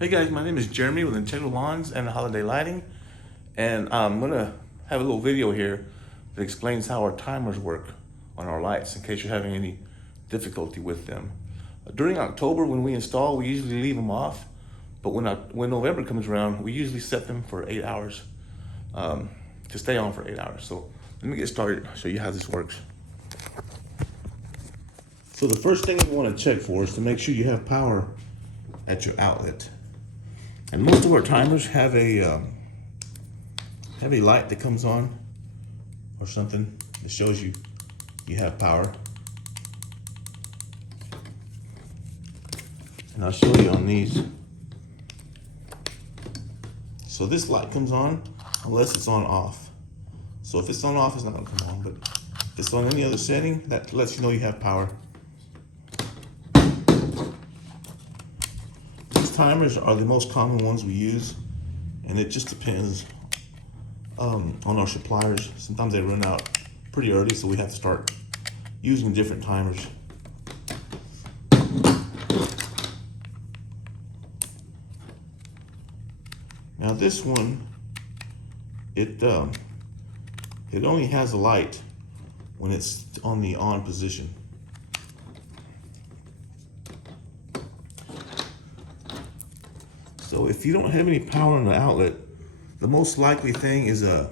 Hey guys, my name is Jeremy with Integral Lawns and Holiday Lighting, and I'm gonna have a little video here that explains how our timers work on our lights in case you're having any difficulty with them. During October when we install, we usually leave them off, but when November comes around, we usually set them for 8 hours, to stay on for 8 hours. So let me get started, show you how this works. So the first thing you want to check for is to make sure you have power at your outlet. And most of our timers have a light that comes on or something that shows you have power. And I'll show you on these. So this light comes on unless it's on off. So if it's on off, it's not gonna come on, but if it's on any other setting, that lets you know you have power. Timers are the most common ones we use, and it just depends on our suppliers. Sometimes they run out pretty early, so we have to start using different timers. Now this one, it only has a light when it's on the on position. So if you don't have any power on the outlet, the most likely thing is a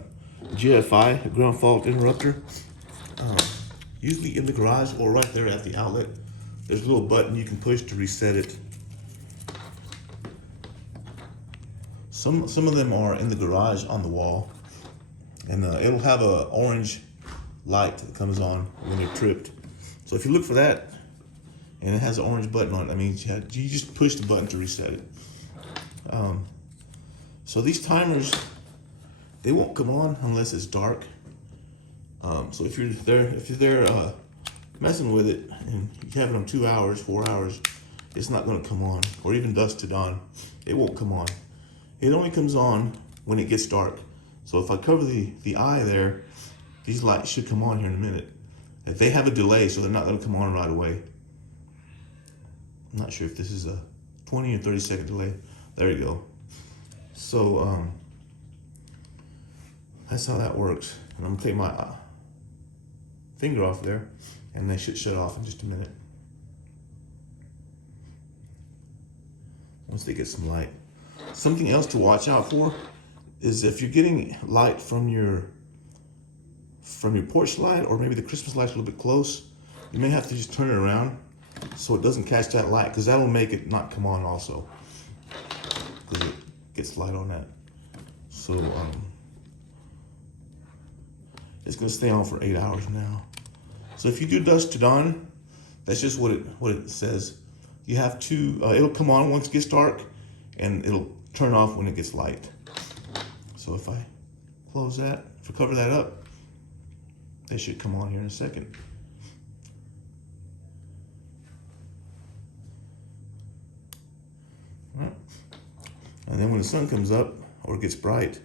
GFI, a ground fault interrupter. Usually in the garage or right there at the outlet, there's a little button you can push to reset it. Some of them are in the garage on the wall, and it'll have a orange light that comes on when you're tripped. So if you look for that, and it has an orange button on it, that means you just push the button to reset it. So these timers, they won't come on unless it's dark. So if you're there messing with it and you have it on 2 hours, 4 hours, it's not going to come on. Or even dusk to dawn, it won't come on. It only comes on when it gets dark. So if I cover the eye there, these lights should come on here in a minute. If they have a delay, so they're not going to come on right away. I'm not sure if this is a 20 or 30-second delay. There you go. So that's how that works. And I'm gonna take my finger off there, and they should shut off in just a minute once they get some light. Something else to watch out for is if you're getting light from your porch light, or maybe the Christmas light's a little bit close, you may have to just turn it around so it doesn't catch that light, because that'll make it not come on also, because it gets light on that. So it's gonna stay on for 8 hours now. So if you do dusk to dawn, that's just what it says. You have to, it'll come on once it gets dark, and it'll turn off when it gets light. So if I close that, if I cover that up, they should come on here in a second. All right. And then when the sun comes up, or it gets bright,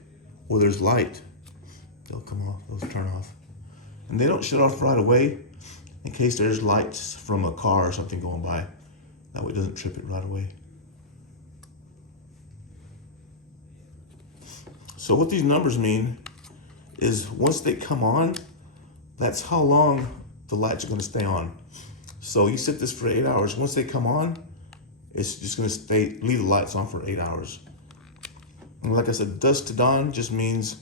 or there's light, they'll come off, they'll turn off. And they don't shut off right away in case there's lights from a car or something going by. That way it doesn't trip it right away. So what these numbers mean is once they come on, that's how long the lights are gonna stay on. So you set this for 8 hours. Once they come on, it's just gonna leave the lights on for 8 hours. And like I said, dusk to dawn just means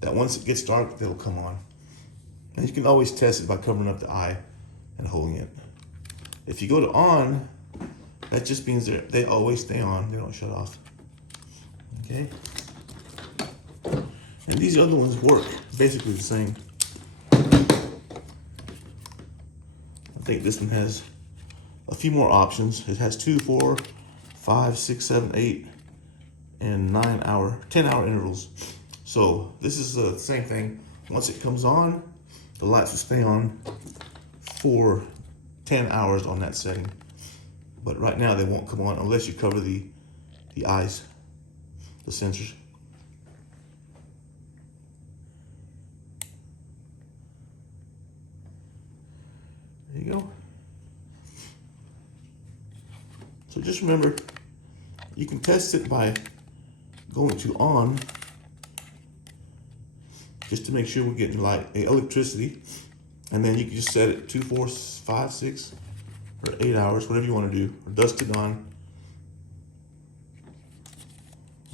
that once it gets dark, they'll come on. And you can always test it by covering up the eye and holding it. If you go to on, that just means they always stay on, they don't shut off. Okay? And these other ones work basically the same. I think this one has a few more options. It has 2, 4, 5, 6, 7, 8, and 10-hour intervals. So this is the same thing. Once it comes on, the lights will stay on for 10 hours on that setting. But right now they won't come on unless you cover the eyes, the sensors. There you go. So just remember, You can test it by going to on, just to make sure we're getting light, electricity. And then you can just set it 2, 4, 5, 6, or 8 hours, whatever you want to do, or dusk to dawn.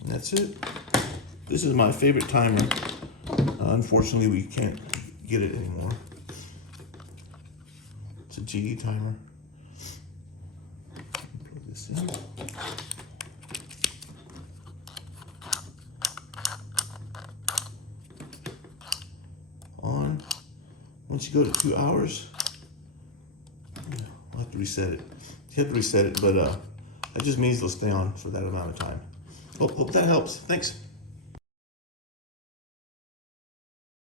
And that's it. This is my favorite timer. Unfortunately, we can't get it anymore. It's a GE timer. Plug this in. On. Once you go to 2 hours, I'll have to reset it. You have to reset it, but that just means it'll stay on for that amount of time. Hope that helps. Thanks.